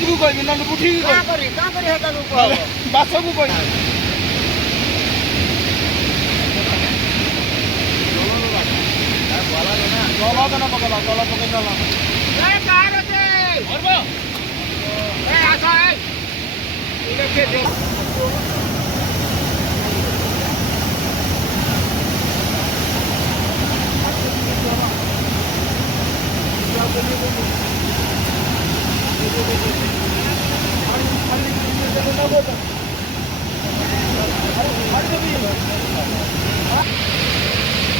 को कहबी ना बुठी की का करी हेता को कहब बास को कह तला देना पकड़ा तला पकड़ चला ए कार আছে ধরবো এই আসো এই ইলেকে দে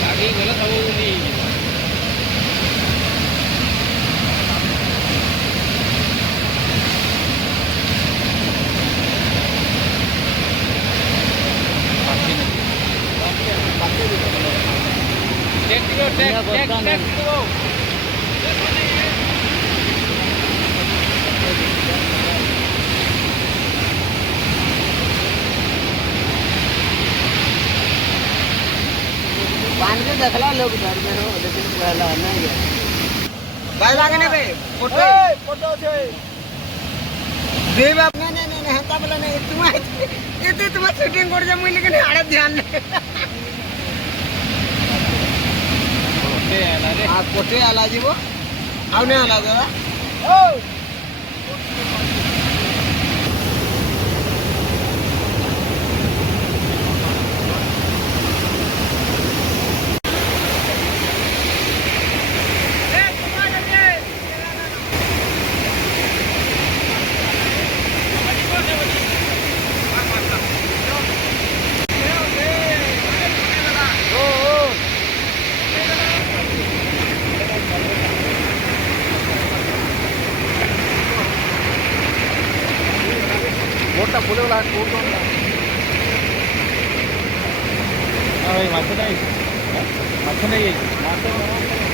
आगे गलत हो नहीं पानी से देखला लोग घर में हो लेकिन पहला नहीं है भाई लागे ने बे फोटो छे दे बाप नहीं हंता बोला नहीं तुम शूटिंग कर जा मुई लेकिन आड़े ध्यान नहीं कोटे आला जीवो आउ ने आला दादा ओ मोटा फुले वाला कोड दो ना भाई माछ नहीं है